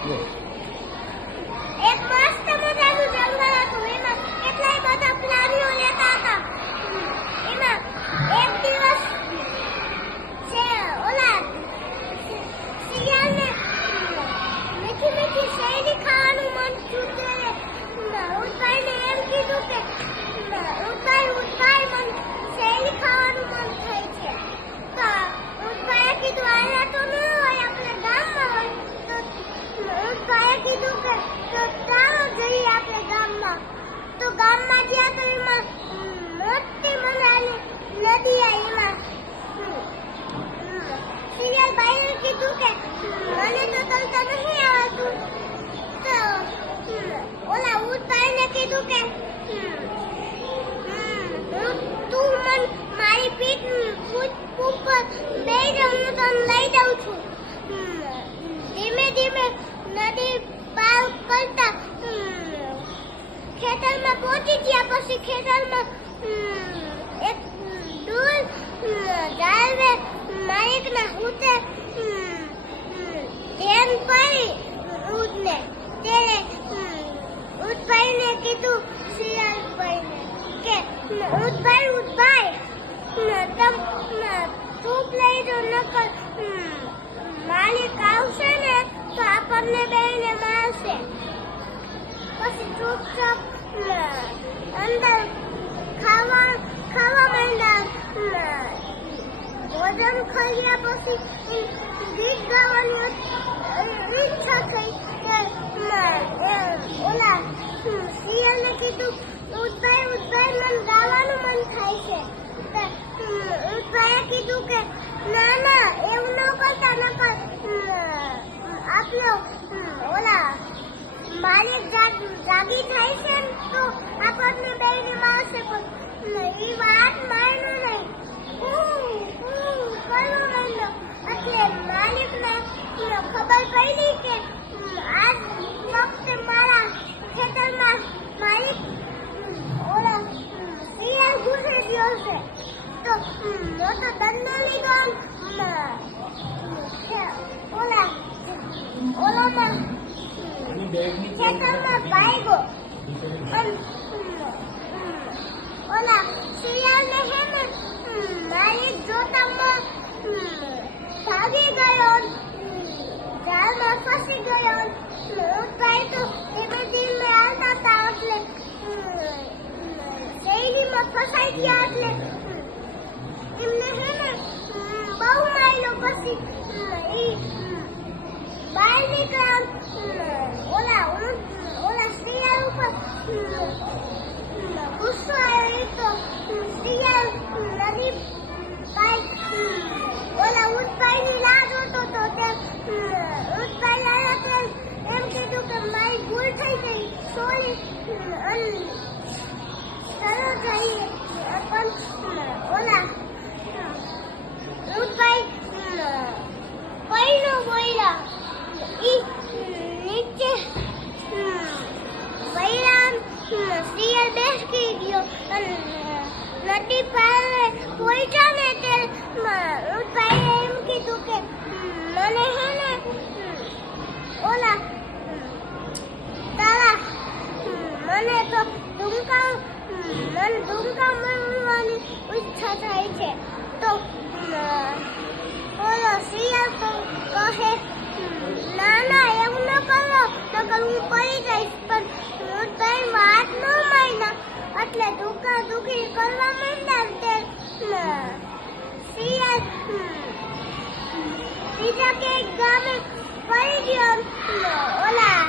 એક મસ્ત મજાનું જંગલ હતું. એમાં કેટલાય બધા પ્રાણીઓ રહેતા હતા. એમાં એક દિવસ શિયાળને મીઠી મીઠી શેરડી ખાવાનું મન થયું ત્યારે ઉદભાઈને એમ કીધું કે ઉદભાઈ મને શેરડી ખાવાનું મન થાય છે. તો ઉદભાઈએ કીધું અહીંયા તો ન હોય, આપણે ગામમાં હોય. તો ઉદભાઈએ કીધું કે તો ચાલો જઈએ આપણે ગામમાં. તો ગામમાં ગયા તો એમાં મોટી મનાલી નદી આવી. એમાં શિયાળ ભાઈએ કીધું કે મને તો તરતા નહીં આવડતું. તો ઓલા ઉદભાઈને કીધું કે તું મને મારી પીઠ ઉપર બેસી જાઉં, હું તને લઈ જાઉં છું. ધીમે ધીમે નદી પાર કરતા ખેતરમાં પહોંચી ગયા. પછી ખેતરમાં એક દૂર ઝાડવે માલિકના હુતે ધ્યાન પડી ઉદને. ત્યારે ઉદભાઈને કીધું શિયાળભાઈને કે ઉદભાઈ તમ તું લઈ જો, નકર માલિક આવશે ને તો આપણને બેને મારશે. પછી ચૂપચાપ અંદર ખાવા માંડ્યા. ભોજન ખાયા પછી ગીત ગાવાની ઈચ્છા થઈ. ઓલા શિયાળને કીધું ઉદભાઈ મને ગાવાનું મન થાય છે. ઉદભાઈએ કીધું કે ના એવું ન કરતા, નકર આપણો ઓલા માલિક જાગી થાય છે ને તો આપણને બેને મારશે. પણ એ વાત માન્યો નહીં. કરવા માંડ્યો. એટલે માલિકને ખબર પડી કે આજ વખતે મારા ખેતરમાં માલિક ઓલા શિયાળ ઘૂસી ગયો છે. તો મોટો દંડો લીધો. ઓલામાં ખેતરમાં ભાગ્યો. ઓલા શિયાળને હે ને માલિક જોતામાં ભાગી ગયો, ઝાડમાં ફસી ગયો. ઉદભાઈ તો ધીમે ધીમે આવતા હતા એટલે શેરડીમાં ફસાઈ ગયા. એટલે એમને હે ને બહુ માર્યો. પછી બહાર નીકળ્યા. ઓલા શિયાળ ઉપર ગુસ્સો આવ્યો. તો શિયાળ નદી ઓલા ઉદભાઈની રાહ જોતો હતો. ઉદભાઈ આવ્યા તો એમ કીધું કે મારી ભૂલ થઈ ગઈ, સોરી, ચલો જઈએ. પણ ઓલા ઉદભાઈ પૈનો બોલ્યા. નીચે બૈરામ શિયાળ બેસી ગયો. નદી પાર પહોંચ્યા ને તે ઉદભાઈએ એમ કીધું કે મને હે ને ઓલા તારા મને તો ધૂમકા મળવાની ઈચ્છા થાય છે. તો ઓલો શિયાળ તો કહે ના એવું ન કરો, નકર હું પડી જઈશ. પણ ઉદભાઈ વાત ન માન્યા. એટલે દુખી કરવા માંડ્યા. તે શિયાળ બીજા કે ગામે પડી ગયો. ઓલા